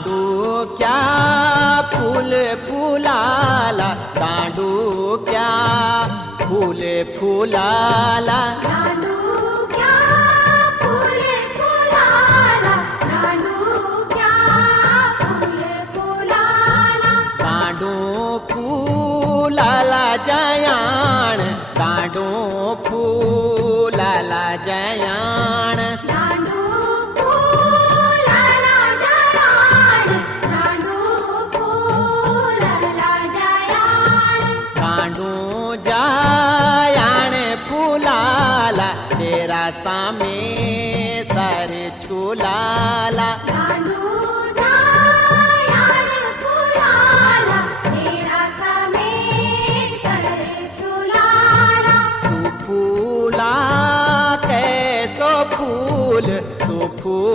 दांडूक्या फूल फुलाला, दांडूक्या फूल फुलाला, दांडूक्या फूल फुलाला, दांडूक्या फूल फुलाला, दांडू फुलाला जयाण, दांडू फुलाला जयाण, दांडू फुलाला जयाण, दांडू फुलाला जयाण, दांडू जयाण फुलाला, तेरा सामे सर झुलाला,